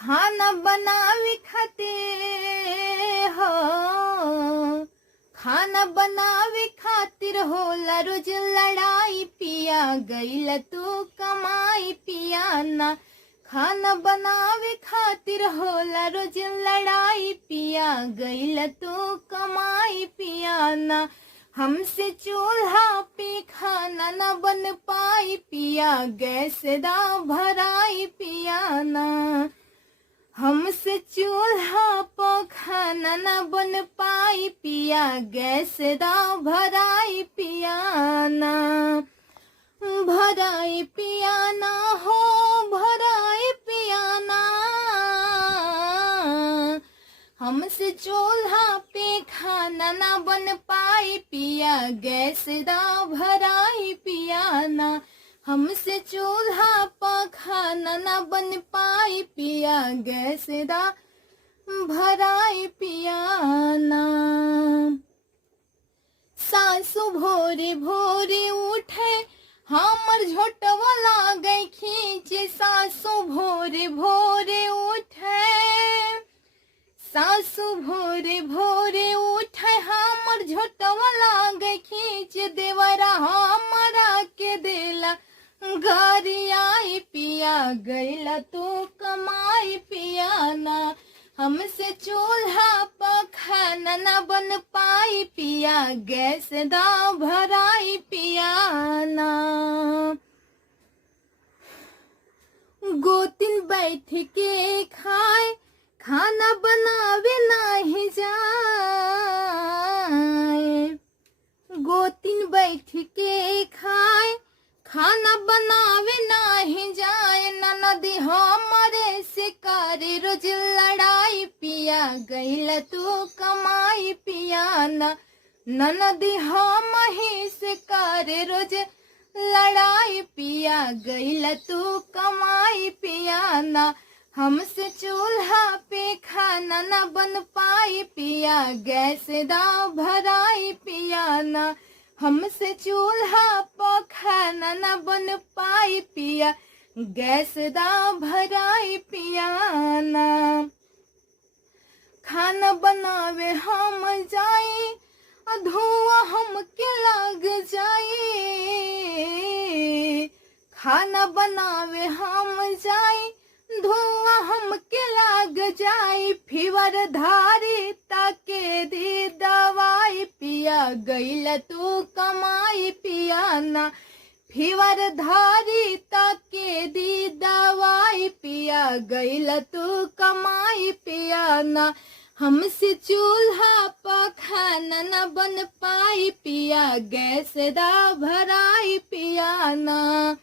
खाना बनावे खातिर हो, खाना बनावे खातिर होला रोज लड़ाई पिया, गइल तू कमाई पिया ना। खाना बनावे खातिर होला रोज लड़ाई पिया, गइल तू कमाई पिया ना। हमसे चूल्हा पे खाना न बन पाई पिया, गैस दा भराई पिया ना। हमसे चूल्हा पर खाना न बन पाई पिया, गैस दा भराई पिया ना। भराई पिया ना हो, भराई पिया ना। हमसे चूल्हा पे खाना न बन पाई पिया, गैस दा भराई पिया ना। हमसे चूल्हा पर खाना न बन पाई पिया, गैस दा भराई पिया ना। सासु भोरे भोरे उठे हमर झोटवा लागे खींचे, सासु भोरे भोरे उठे, सासु भोरे भोरे उठे हमर झोटवा लागे खींच, देवरा हमरा के देला गारी आई पिया, गइला तू कमाई पिया ना। हमसे चूल्हा पर खाना न बन पाई पिया, गैस दा भराई पिया ना। गोतिन बैठ के खाए, खाना बनावे नाही जाए। गोतिन बैठ के खाए, खाना बनावे नाही जाए। ननदी हमरे से करे रोज लड़ाई पिया, गइल तू कमाई पिया ना। ननदी हम ही से करे रोज लड़ाई पिया, गइल तू कमाई पिया ना। हमसे चूल्हा पे खाना न बन पाई पिया, गैस दा भराई पिया ना। हमसे चूल्हा पर खाना न बन पाई पिया, गैस दा भराई पिया ना। खाना बनावे हम जाए, धुआं हमके लग जाए। खाना बनावे हम जाए, धुआं हमके लग जाए। फीवर धारी ताके दी दवाई पिया, गइल तू कमाई पिया ना। फीवर धारी ताके दी दवाई पिया, गइल तू कमाई पिया ना। हमसे चूल्हा पर खाना न बन पाई पिया, गैस दा भराई पिया ना।